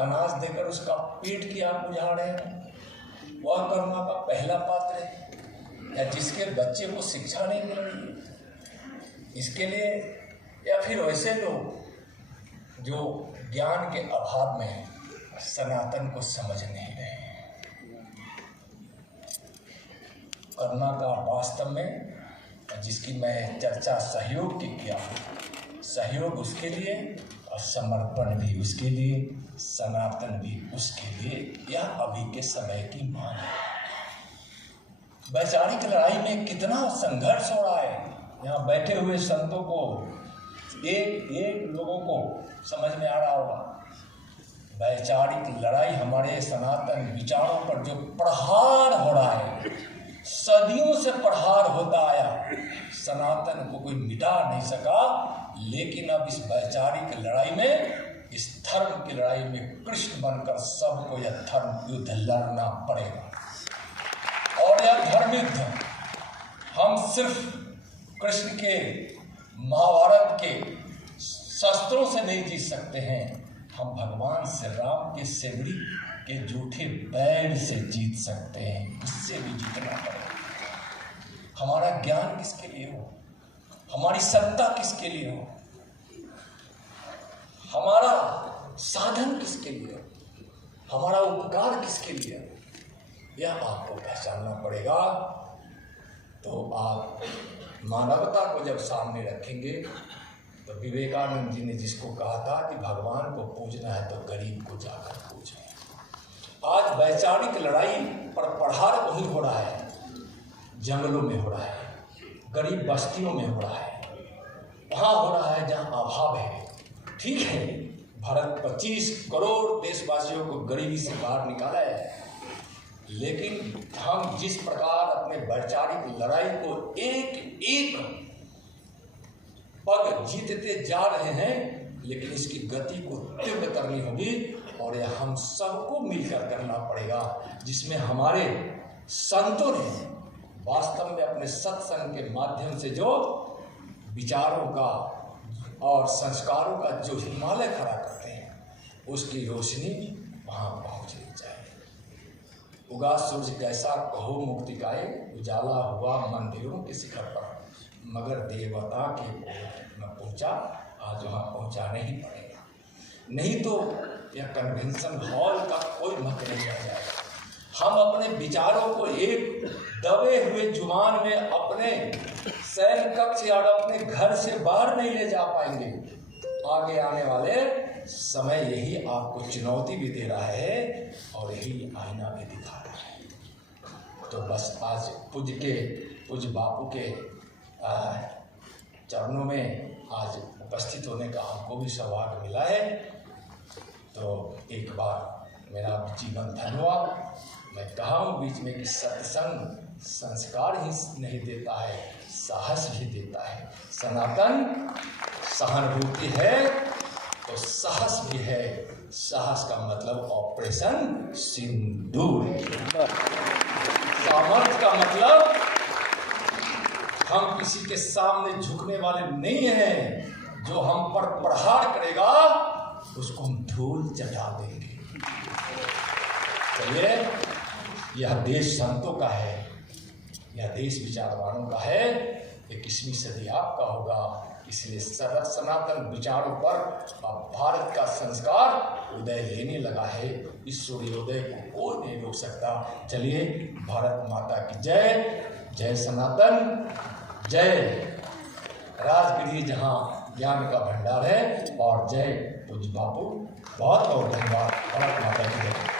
अनाज देकर उसका पेट की आग बुझा रहे हैं, वह करुणा का पहला पात्र है? या जिसके बच्चे को शिक्षा नहीं मिल रही है इसके लिए? या फिर वैसे लोग जो ज्ञान के अभाव में सनातन को समझ नहीं रहे हैं? करुणा का वास्तव में जिसकी मैं चर्चा सहयोग की किया, सहयोग उसके लिए और समर्पण भी उसके लिए, सनातन भी उसके लिए, यह अभी के समय की मांग है। वैचारिक लड़ाई में कितना संघर्ष हो रहा है। यहाँ बैठे हुए संतों को, एक एक लोगों को समझ में आ रहा होगा, वैचारिक लड़ाई हमारे सनातन विचारों पर जो प्रहार हो रहा है, सदियों से प्रहार होता आया, सनातन को कोई मिटा नहीं सका। लेकिन अब इस वैचारिक लड़ाई में, इस धर्म की लड़ाई में कृष्ण बनकर सबको यह धर्म युद्ध लड़ना पड़ेगा। और यह धर्म युद्ध हम सिर्फ कृष्ण के महाभारत के शस्त्रों से नहीं जीत सकते हैं, हम भगवान श्री राम के सेवड़ी के जूठे बैर से जीत सकते हैं। इससे भी जीतना पड़ेगा। हमारा ज्ञान किसके लिए हो, हमारी सत्ता किसके लिए हो, हमारा साधन किसके लिए हो, हमारा उपकार किसके लिए हो, यह आपको पहचानना पड़ेगा। तो आप मानवता को जब सामने रखेंगे तो विवेकानंद जी ने जिसको कहा था कि भगवान को पूजना है तो गरीब को जाकर पूजें। आज वैचारिक लड़ाई पर प्रहार वही हो रहा है, जंगलों में हो रहा है, गरीब बस्तियों में हो रहा है, वहाँ हो रहा है जहाँ अभाव है। ठीक है, भारत 25 करोड़ देशवासियों को गरीबी से बाहर निकाला है, लेकिन हम जिस प्रकार अपने वैचारिक लड़ाई को एक एक पग जीतते जा रहे हैं, लेकिन इसकी गति को तीव्र करनी होगी और यह हम सबको मिलकर करना पड़ेगा, जिसमें हमारे संतों ने वास्तव में अपने सत्संग के माध्यम से जो विचारों का और संस्कारों का जो हिमालय खड़ा करते हैं, उसकी रोशनी वहाँ पहुँचनी चाहिए। उगा सूरज कैसा कहो मुक्तिकाए, उजाला हुआ मंदिरों के शिखर पर, मगर देवता के न पहुँचा, आज वहाँ पहुँचाना ही पड़ेगा। नहीं तो यह कन्वेंशन हॉल का कोई महत्व नहीं रह जाएगा। हम अपने विचारों को एक दबे हुए जुबान में अपने शयन कक्ष या अपने घर से बाहर नहीं ले जा पाएंगे। आगे आने वाले समय यही आपको चुनौती भी दे रहा है और यही आईना भी दिखा रहा है। तो बस आज पूज्य बापू के चरणों में आज उपस्थित होने का हमको भी सौभाग्य मिला है। तो एक बार मेरा जीवन धन्यवाद। मैं कहा हूँ बीच में कि सत्संग संस्कार ही नहीं देता है, साहस भी देता है। सनातन सहानुभूति है तो साहस भी है। साहस का मतलब ऑपरेशन सिंदूर है। सामर्थ्य का मतलब हम किसी के सामने झुकने वाले नहीं हैं। जो हम पर प्रहार करेगा उसको हम धूल चटा देंगे। चलिए, यह देश संतों का है, यह देश विचारवानों का है। 21वीं सदी आपका होगा। इसलिए सनातन विचारों पर भारत का संस्कार उदय लेने लगा है। इस सूर्योदय को कोई नहीं रोक सकता। चलिए, भारत माता की जय। जय सनातन, जय राजगिरी जहाँ ज्ञान का भंडार है, और जय पूज्य बापू। बहुत बहुत धन्यवाद। भारत माता की जय।